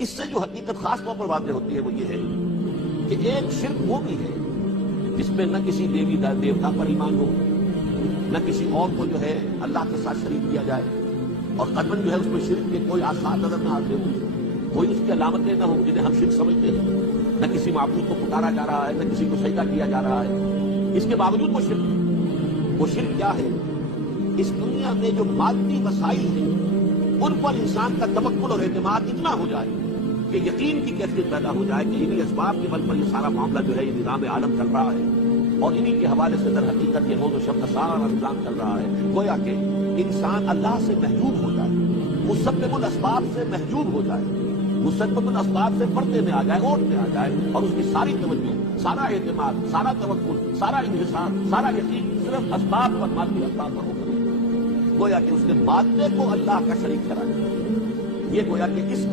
اس سے جو حقیقت خاص طور پر واضح ہوتی ہے وہ یہ ہے کہ ایک شرک وہ بھی ہے جس میں نہ کسی دیوی دیوتا پر ایمان ہو، نہ کسی اور کو جو ہے اللہ کے ساتھ شریک کیا جائے، اور قطعاً جو ہے اس میں شرک کے کوئی آثار نظر نہ آتے ہوں، کوئی اس کی علامتیں نہ ہوں جنہیں ہم شرک سمجھتے ہیں، نہ کسی معبود کو پکارا جا رہا ہے، نہ کسی کو سجدہ کیا جا رہا ہے، اس کے باوجود وہ شرک ہے۔ وہ شرک کیا ہے؟ اس دنیا میں جو مادی وسائل ہیں ان پر انسان کا توکل اور اعتماد اتنا ہو جائے کہ یقین کی کیفیت پیدا ہو جائے کہ انہی اسباب کے بل پر یہ سارا معاملہ جو ہے یہ نظام عالم چل رہا ہے، اور انہی کے حوالے سے در حقیقت یہ روز و شب کا سارا نظام چل رہا ہے۔ گویا کہ انسان اللہ سے محجوب ہو جائے، مسبب الاسباب سے محجوب ہو جائے، مسبب الاسباب سے پردے میں آ جائے، اوٹ میں آ جائے، اور اس کی ساری توجہ، سارا اعتماد، سارا توکل، سارا انحصار، سارا یقین صرف اسباب پر، مادی اسباب پر ہو کر گویا کہ اس نے مادے کو اللہ کا شریک ٹھہرایا۔ یہ گویا کہ اس